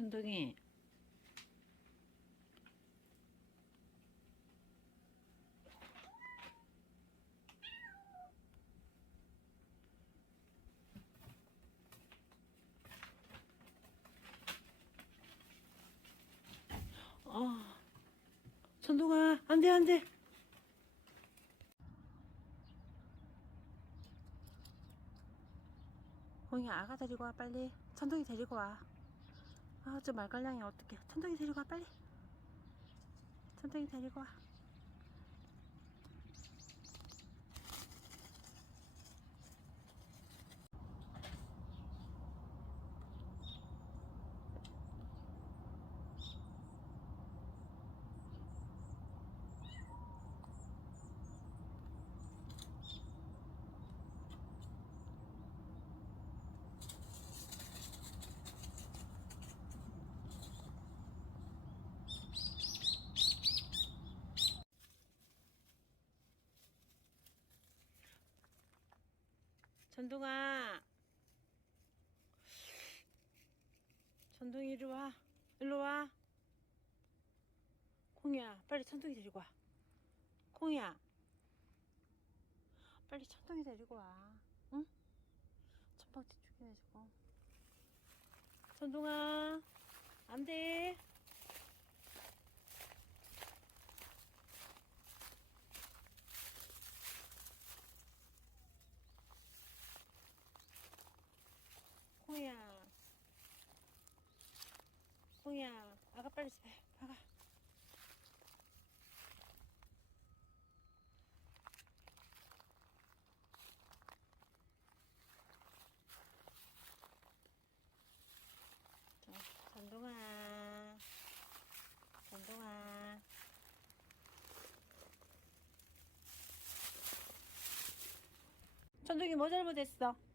천둥이. 천둥아, 안 돼, 안 돼. 공이 아가 데리고 와, 빨리. 천둥이 데리고 와. 아, 저 말갈량이 어떡해. 천둥이 데리고 와, 빨리. 천둥이 데리고 와. 천둥아. 천둥이 이리 와. 일로 와. 콩이야, 빨리 천둥이 데리고 와. 콩이야, 빨리 천둥이 데리고 와. 응? 천박지 죽이네 저거. 천둥아, 안 돼. 콩이야, 콩이야, 아가 빨리 집에 가가. 자, 천둥아, 천둥아. 천둥이 뭐 잘못했어?